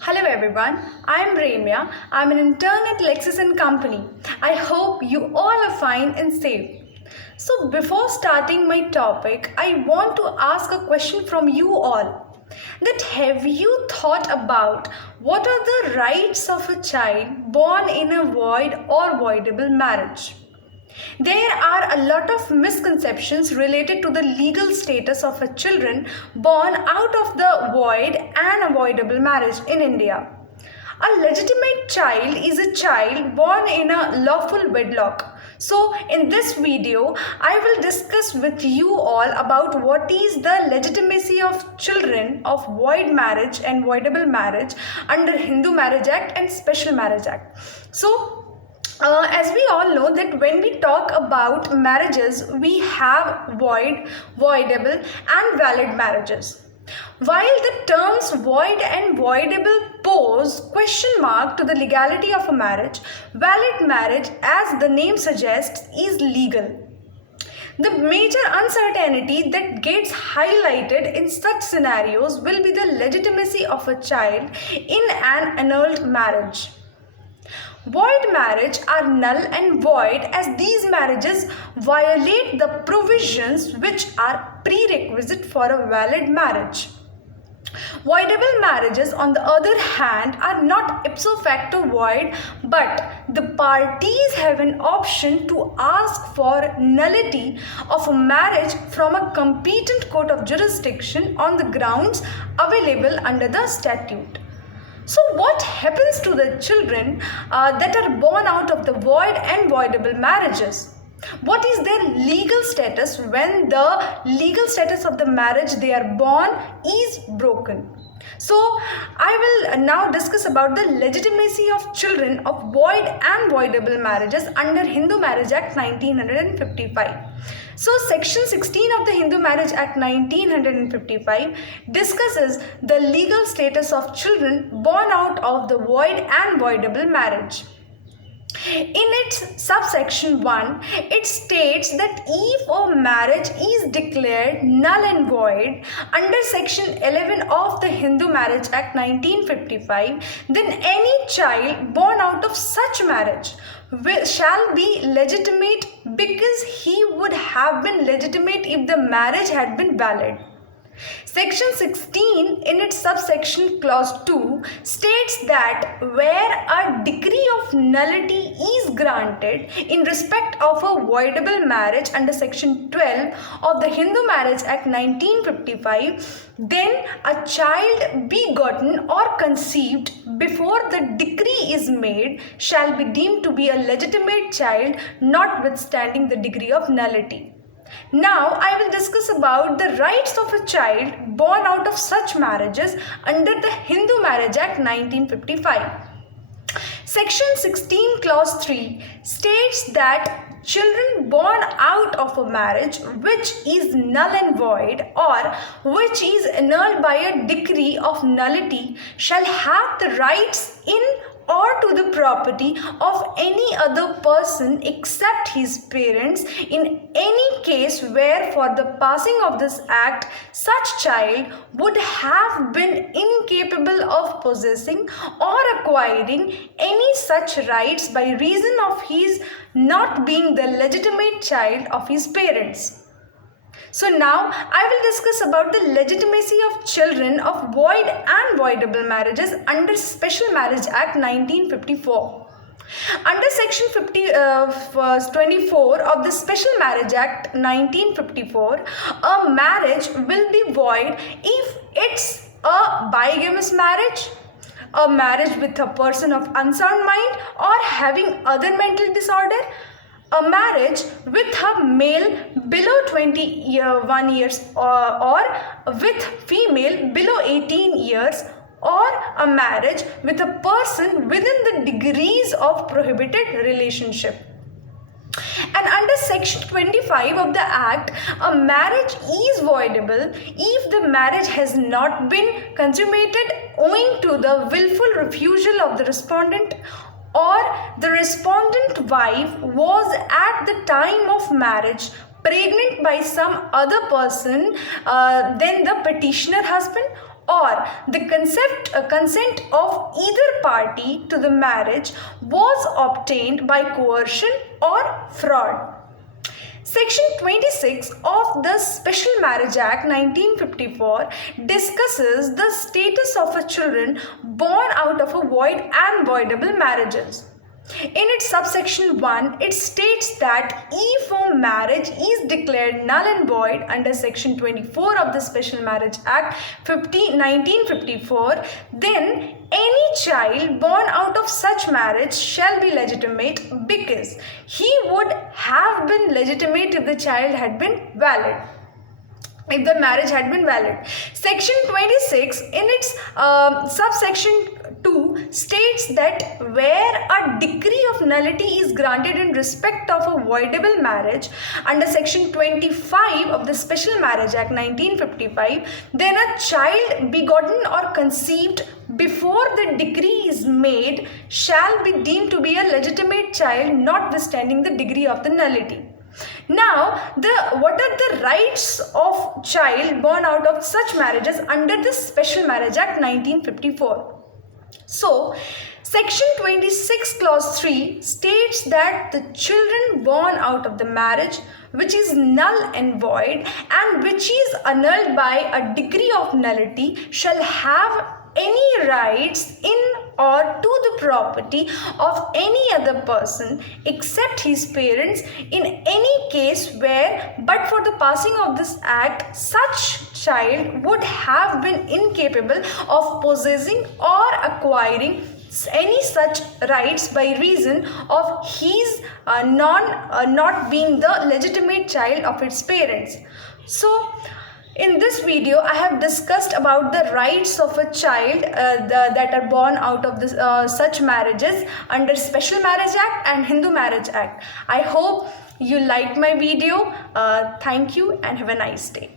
Hello everyone, I am Ramya. I'm an intern at Lexis & Company. I hope you all are fine and safe. So before starting my topic, I want to ask a question from you all. That have you thought about what are the rights of a child born in a void or voidable marriage? There are a lot of misconceptions related to the legal status of a children born out of the void and avoidable marriage in India. A legitimate child is a child born in a lawful wedlock. So, in this video, I will discuss with you all about what is the legitimacy of children of void marriage and voidable marriage under Hindu Marriage Act and Special Marriage Act. So, as we all know that when we talk about marriages, we have void, voidable and valid marriages. While the terms void and voidable pose question mark to the legality of a marriage, valid marriage, as the name suggests, is legal. The major uncertainty that gets highlighted in such scenarios will be the legitimacy of a child in an annulled marriage. Void marriage are null and void as these marriages violate the provisions which are prerequisite for a valid marriage. Voidable marriages, on the other hand, are not ipso facto void, but the parties have an option to ask for nullity of a marriage from a competent court of jurisdiction on the grounds available under the statute. So what happens to the children that are born out of the void and voidable marriages? What is their legal status when the legal status of the marriage they are born is broken? So I will now discuss about the legitimacy of children of void and voidable marriages under Hindu Marriage Act 1955. So Section 16 of the Hindu Marriage Act 1955 discusses the legal status of children born out of the void and voidable marriage. In its subsection 1, it states that if a marriage is declared null and void under section 11 of the Hindu Marriage Act 1955, then any child born out of such marriage shall be legitimate because he would have been legitimate if the marriage had been valid. Section 16 in its subsection clause 2 states that where a decree of nullity is granted in respect of a voidable marriage under section 12 of the Hindu Marriage Act 1955, then a child begotten or conceived before the decree is made shall be deemed to be a legitimate child notwithstanding the degree of nullity. Now I will discuss about the rights of a child born out of such marriages under the Hindu Marriage Act 1955. Section 16 clause 3 states that children born out of a marriage which is null and void or which is annulled by a decree of nullity shall have the rights in or to the property of any other person except his parents in any case where for the passing of this act such child would have been incapable of possessing or acquiring any such rights by reason of his not being the legitimate child of his parents. So now I will discuss about the legitimacy of children of void and voidable marriages under Special Marriage Act 1954. Under section 24 of the Special Marriage Act 1954, a marriage will be void if it's a bigamous marriage, a marriage with a person of unsound mind or having other mental disorder, a marriage with a male below 21 years or with female below 18 years, or a marriage with a person within the degrees of prohibited relationship. And under section 25 of the act, a marriage is voidable if the marriage has not been consummated owing to the willful refusal of the respondent, or the respondent wife was at the time of marriage pregnant by some other person than the petitioner husband, or the consent of either party to the marriage was obtained by coercion or fraud. Section 26 of the Special Marriage Act 1954 discusses the status of a children born out of a void and voidable marriages. In its subsection 1, it states that if a marriage is declared null and void under section 24 of the Special Marriage Act 1954, then any child born out of such marriage shall be legitimate because he would have been legitimate if the child had been valid. If the marriage had been valid. Section 26 in its subsection 2 states that where a decree of nullity is granted in respect of a voidable marriage under section 25 of the Special Marriage Act 1955, then a child begotten or conceived before the decree is made shall be deemed to be a legitimate child notwithstanding the degree of the nullity. Now, what are the rights of child born out of such marriages under the Special Marriage Act 1954? So, Section 26 Clause 3 states that the children born out of the marriage which is null and void and which is annulled by a degree of nullity shall have any rights in or to the property of any other person except his parents in any case where but for the passing of this act such child would have been incapable of possessing or acquiring any such rights by reason of his not being the legitimate child of its parents. So in this video, I have discussed about the rights of a child that are born out of this, such marriages under Special Marriage Act and Hindu Marriage Act. I hope you liked my video. Thank you and have a nice day.